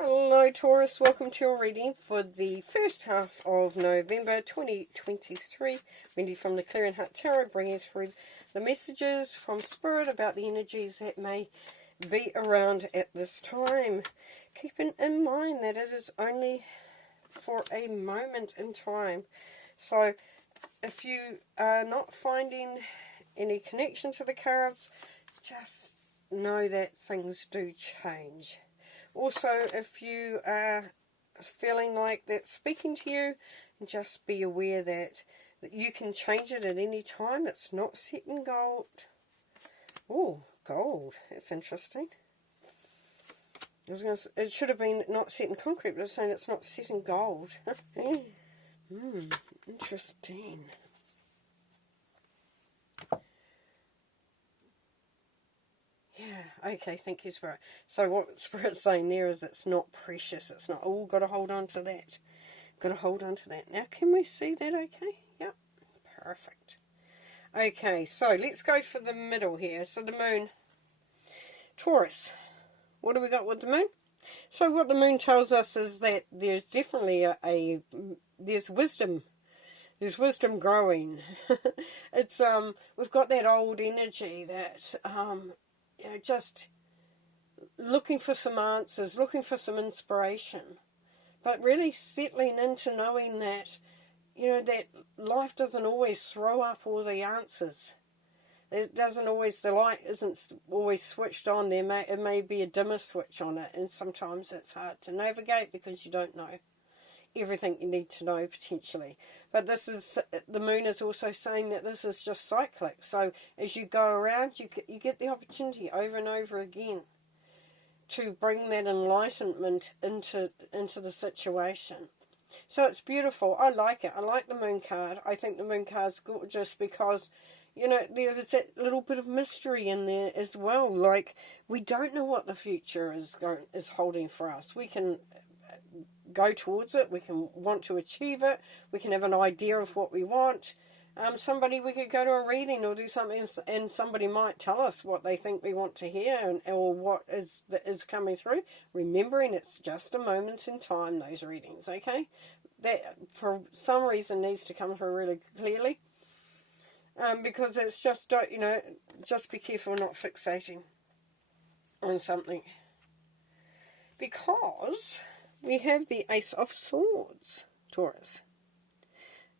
Hello Taurus, welcome to your reading for the first half of November 2023. Reading from the Clearing Heart Tarot, bringing through the messages from Spirit about the energies that may be around at this time. Keeping in mind that it is only for a moment in time. So if you are not finding any connection to the cards, just know that things do change. Also, if you are feeling like that's speaking to you, just be aware that you can change it at any time. It's not set in gold. Oh, gold. That's interesting. It should have been not set in concrete, but it's saying it's not set in gold. Interesting. Yeah, okay, thank you, Spirit. So what Spirit's saying there is it's not precious. It's not, oh, got to hold on to that. Got to hold on to that. Now, can we see that okay? Yep, perfect. Okay, so let's go for the middle here. So the moon. Taurus. What do we got with the moon? So what the moon tells us is that there's definitely there's wisdom. There's wisdom growing. It's, we've got that old energy that, you know, just looking for some answers, looking for some inspiration, but really settling into knowing that, you know, that life doesn't always throw up all the answers. It doesn't always, the light isn't always switched on. It may be a dimmer switch on it, and sometimes it's hard to navigate because you don't know everything you need to know potentially. But this is, the moon is also saying that this is just cyclic. So as you go around, you get the opportunity over and over again to bring that enlightenment into the situation. So it's beautiful. I like it. I like the moon card. I think the moon card's gorgeous because, you know, there's that little bit of mystery in there as well. Like, we don't know what the future is holding for us. We can go towards it, we can want to achieve it, we can have an idea of what we want. We could go to a reading or do something, and somebody might tell us what they think we want to hear, or what is coming through. Remembering it's just a moment in time, those readings, okay? That for some reason needs to come through really clearly, because it's just, you know, just be careful not fixating on something, because we have the Ace of Swords, Taurus.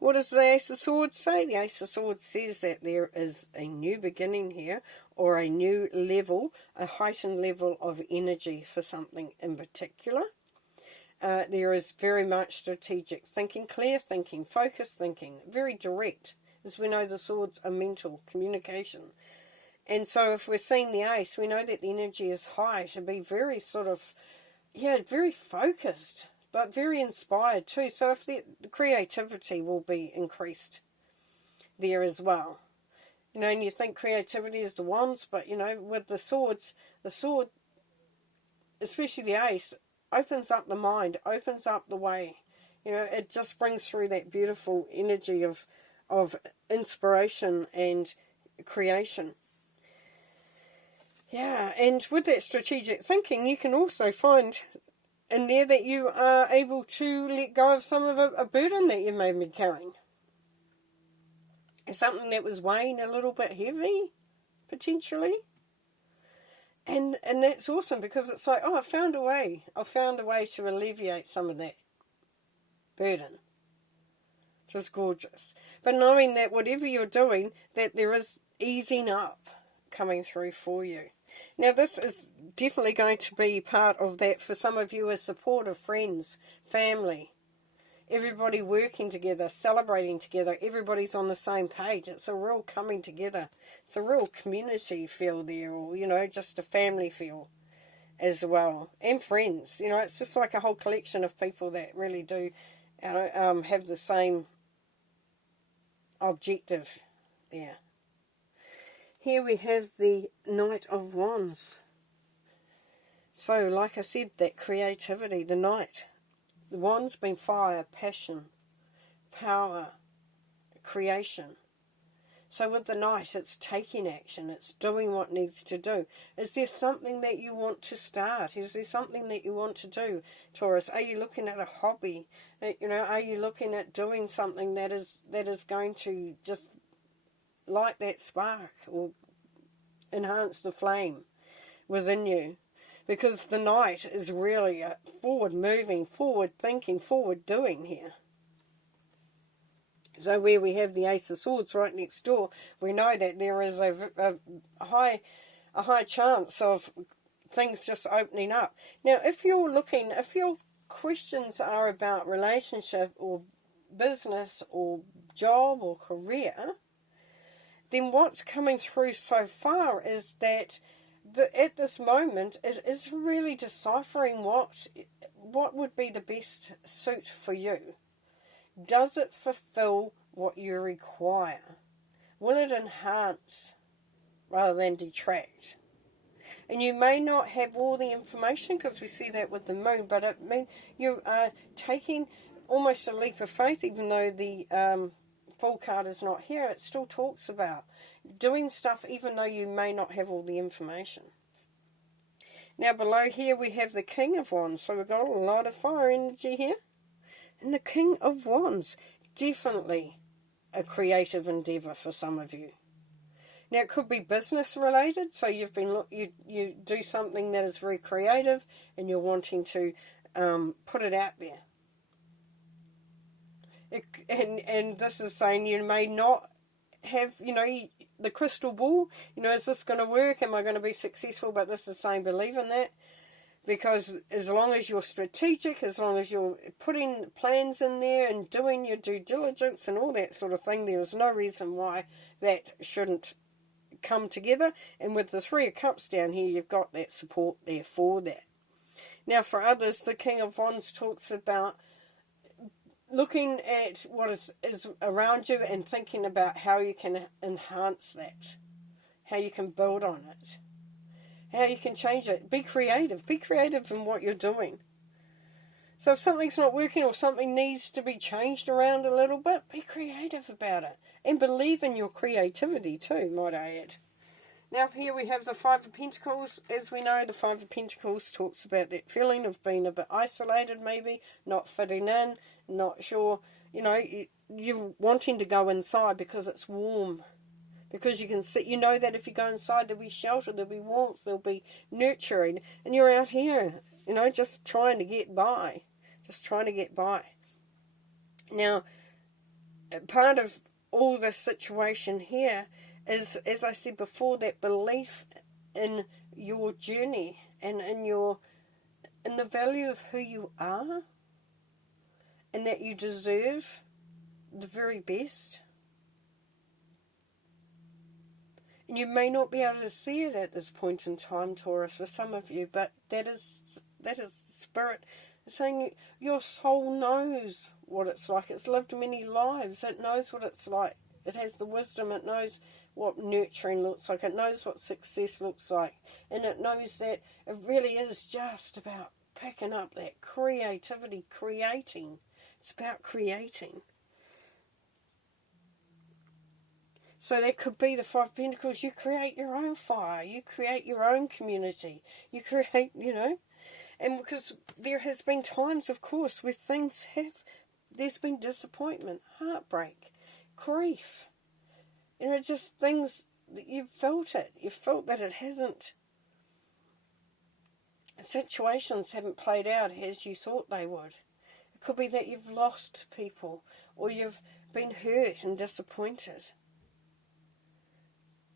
What does the Ace of Swords say? The Ace of Swords says that there is a new beginning here, or a new level, a heightened level of energy for something in particular. There is very much strategic thinking, clear thinking, focused thinking, very direct. As we know, the swords are mental communication. And so if we're seeing the Ace, we know that the energy is high to be very sort of, yeah, very focused, but very inspired too. So if the creativity will be increased there as well. You know, and you think creativity is the wands, but, you know, with the sword, especially the Ace, opens up the mind, opens up the way. You know, it just brings through that beautiful energy of inspiration and creation. Yeah, and with that strategic thinking, you can also find in there that you are able to let go of some of a burden that you may be carrying. Something that was weighing a little bit heavy, potentially. And that's awesome, because it's like, oh, I found a way. I found a way to alleviate some of that burden. Just gorgeous. But knowing that whatever you're doing, that there is easing up coming through for you. Now, this is definitely going to be part of that for some of you, as support of friends, family, everybody working together, celebrating together. Everybody's on the same page. It's a real coming together. It's a real community feel there, or, you know, just a family feel as well. And friends. You know, it's just like a whole collection of people that really do, you know, have the same objective there. Here we have the Knight of Wands. So, like I said, that creativity, the Knight. The Wands being fire, passion, power, creation. So with the Knight, it's taking action. It's doing what needs to do. Is there something that you want to start? Is there something that you want to do, Taurus? Are you looking at a hobby? You know, are you looking at doing something that is going to just light that spark or enhance the flame within you? Because the Knight is really a forward-moving, forward-thinking, forward-doing here. So where we have the Ace of Swords right next door, we know that there is a high chance of things just opening up. Now, if your questions are about relationship or business or job or career, then what's coming through so far is that at this moment it is really deciphering what would be the best suit for you. Does it fulfill what you require? Will it enhance rather than detract? And you may not have all the information, because we see that with the moon, but it means you are taking almost a leap of faith, even though the Fool card is not here. It still talks about doing stuff even though you may not have all the information. Now below here we have the King of Wands, so we've got a lot of fire energy here. And the King of Wands, definitely a creative endeavour for some of you. Now it could be business related, so you've been you do something that is very creative and you're wanting to put it out there. And this is saying you may not have, the crystal ball, is this going to work? Am I going to be successful? But this is saying believe in that. Because as long as you're strategic, as long as you're putting plans in there and doing your due diligence and all that sort of thing, there's no reason why that shouldn't come together. And with the Three of Cups down here, you've got that support there for that. Now for others, the King of Wands talks about looking at what is around you and thinking about how you can enhance that, how you can build on it. How you can change it. Be creative. Be creative in what you're doing. So if something's not working or something needs to be changed around a little bit, be creative about it. And believe in your creativity too, might I add. Now here we have the Five of Pentacles. As we know, the Five of Pentacles talks about that feeling of being a bit isolated maybe, not fitting in, not sure. You're wanting to go inside because it's warm. Because you can see, that if you go inside, there'll be shelter, there'll be warmth, there'll be nurturing. And you're out here, just trying to get by. Just trying to get by. Now, part of all this situation here is, as I said before, that belief in your journey and in the value of who you are. And that you deserve the very best. And you may not be able to see it at this point in time, Taurus, for some of you, but that is Spirit saying your soul knows what it's like. It's lived many lives. It knows what it's like. It has the wisdom. It knows what nurturing looks like. It knows what success looks like. And it knows that it really is just about picking up that creativity, creating. It's about creating. So that could be the Five of Pentacles. You create your own fire. You create your own community. You create, And because there has been times, of course, where there's been disappointment, heartbreak, grief. Just things that you've felt it. You've felt that it hasn't, situations haven't played out as you thought they would. It could be that you've lost people or you've been hurt and disappointed.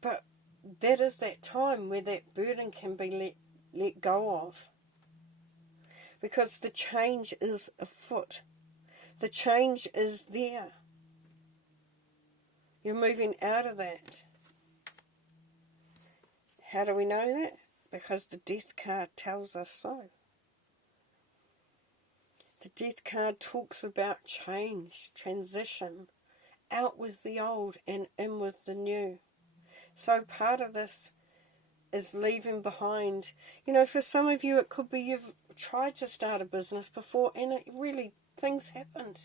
But that is that time where that burden can be let go of. Because the change is afoot. The change is there. You're moving out of that. How do we know that? Because the Death card tells us so. The Death card talks about change, transition, out with the old and in with the new. So part of this is leaving behind. For some of you it could be you've tried to start a business before and it really, things happened.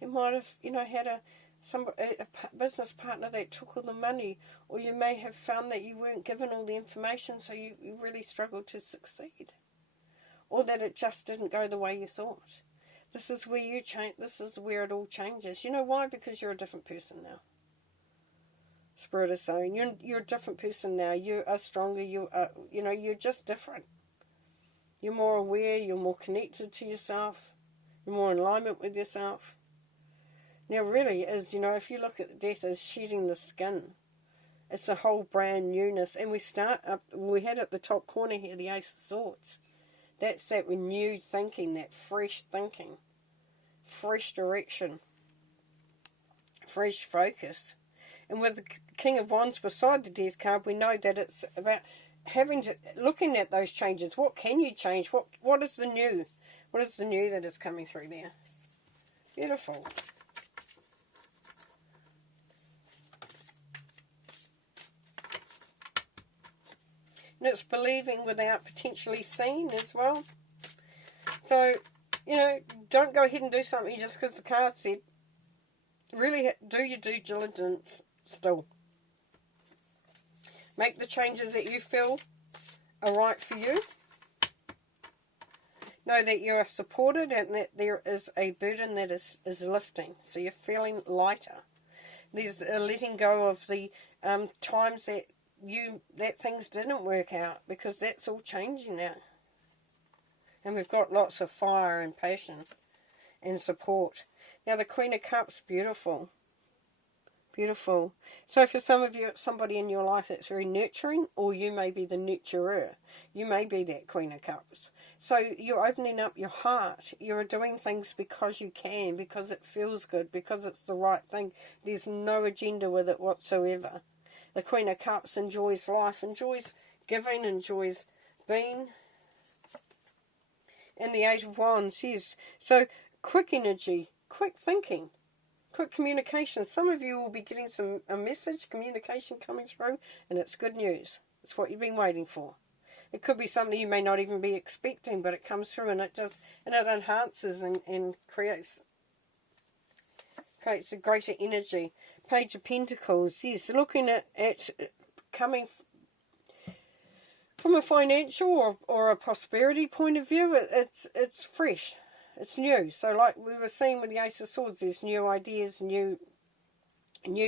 You might have, had a a business partner that took all the money, or you may have found that you weren't given all the information, so you really struggled to succeed, or that it just didn't go the way you thought. This is where you change. This is where it all changes. You know why? Because you're a different person now. Spirit is saying you're a different person now. You are stronger. You're just different. You're more aware. You're more connected to yourself. You're more in alignment with yourself. Now, really, is if you look at death as shedding the skin, it's a whole brand newness. And we start up. We had at the top corner here the Ace of Swords. That's that renewed thinking, that fresh thinking, fresh direction, fresh focus. And with the King of Wands beside the Death card, we know that it's about looking at those changes. What can you change? What is the new? What is the new that is coming through there? Beautiful. And it's believing without potentially seeing as well. So, don't go ahead and do something just because the card said. Really do your due diligence still. Make the changes that you feel are right for you. Know that you are supported and that there is a burden that is lifting. So you're feeling lighter. There's a letting go of the times that things didn't work out, because that's all changing now. And we've got lots of fire and passion and support. Now the Queen of Cups, beautiful. Beautiful. So for some of you, it's somebody in your life that's very nurturing, or you may be the nurturer. You may be that Queen of Cups. So you're opening up your heart. You're doing things because you can, because it feels good, because it's the right thing. There's no agenda with it whatsoever. The Queen of Cups enjoys life, enjoys giving, enjoys being. And the Eight of Wands, yes. So quick energy, quick thinking, quick communication. Some of you will be getting a message, communication coming through, and it's good news. It's what you've been waiting for. It could be something you may not even be expecting, but it comes through, and it enhances and creates a greater energy. Page of Pentacles, yes, looking at coming from a financial or a prosperity point of view, it's fresh, it's new. So like we were seeing with the Ace of Swords, there's new ideas, new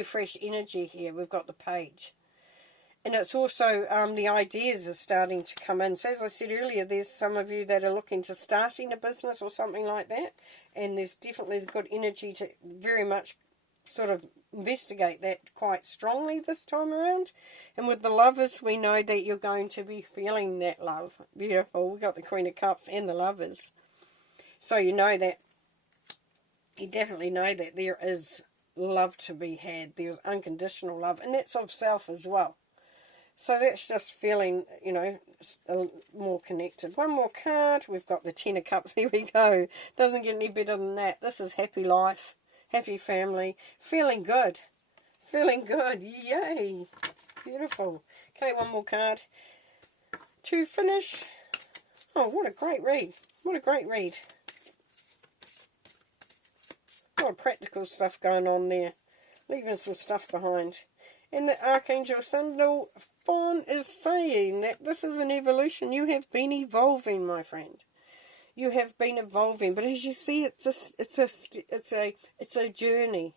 fresh energy here. We've got the Page. And it's also the ideas are starting to come in. So as I said earlier, there's some of you that are looking to starting a business or something like that. And there's definitely good energy to very much sort of investigate that quite strongly this time around. And with the Lovers, we know that you're going to be feeling that love. Beautiful. We've got the Queen of Cups and the Lovers. So you know that, you definitely know that there is love to be had. There's unconditional love. And that's of self as well. So that's just feeling, more connected. One more card. We've got the Ten of Cups. Here we go. Doesn't get any better than that. This is happy life, happy family, feeling good. Feeling good. Yay. Beautiful. Okay, one more card to finish. Oh, what a great read. What a great read. A lot of practical stuff going on there. Leaving some stuff behind. And the Archangel Sandal Fawn is saying that this is an evolution. You have been evolving, my friend. You have been evolving, but as you see, it's a journey,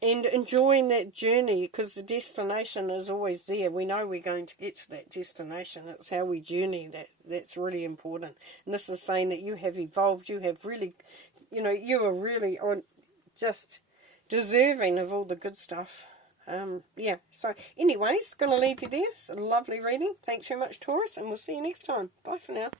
and enjoying that journey, because the destination is always there. We know we're going to get to that destination. It's how we journey that's really important. And this is saying that you have evolved. You have really, you are really just deserving of all the good stuff. Yeah, so anyways, going to leave you there. It's a lovely reading. Thanks very much, Taurus, and we'll see you next time. Bye for now.